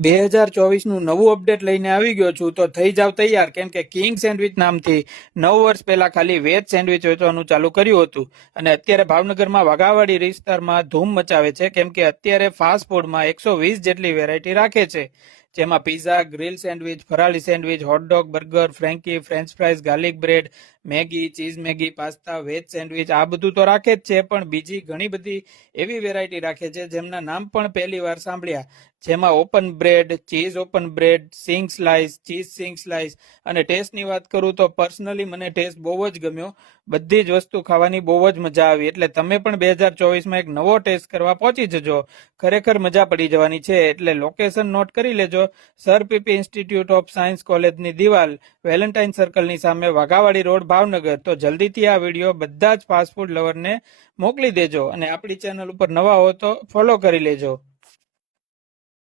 2024નું નવું અપડેટ લઈને આવી ગયો છું તો થઈ જાવ તૈયાર, કેમ કે કિંગ સેન્ડવિચ નામથી 9 વર્ષ પહેલા ખાલી વેજ સેન્ડવિચ વેચવાનું ચાલુ કર્યું હતું અને અત્યારે ભાવનગરમાં વાઘાવાડી વિસ્તારમાં ધૂમ મચાવે છે, કેમ કે અત્યારે ફાસ્ટ ફૂડમાં 120 જેટલી વેરાયટી રાખે છે, જેમાં પીઝા, ગ્રીલ સેન્ડવિચ, ફરાળી sandwich, hot dog, burger, frankie, French fries, garlic bread, Maggi, cheese Maggi, pasta, veg sandwich આ બધું તો રાખે જ છે, પણ બીજી ઘણી બધી એવી વેરાયટી રાખે છે જેમના નામ પણ પહેલી વાર સાંભળ્યા, જેમાં open bread, cheese open bread, સિંગ સ્લાઇસ, ચીઝ સિંગ સ્લાઇસ. અને ટેસ્ટની વાત કરું તો પર્સનલી મને ટેસ્ટ બહુ જ ગમ્યો. બધી જ વસ્તુ ખાવાની બહુ જ મજા આવી. એટલે તમે પણ 2024માં એક નવો ટેસ્ટ કરવા પહોંચી જજો. ખરેખર મજા પડી જવાની છે. એટલે લોકેશન નોટ કરી લેજો. Sir PP institute of science કોલેજની દિવાલ, વેલેન્ટાઇન સર્કલની સામે, વાઘાવાડી રોડ, ભાવનગર. તો જલ્દીથી આ વિડીયો બધા જ ફાસ્ટ ફૂડ લવરને મોકલી દેજો અને આપણી ચેનલ ઉપર નવા હો તો ફોલો કરી લેજો.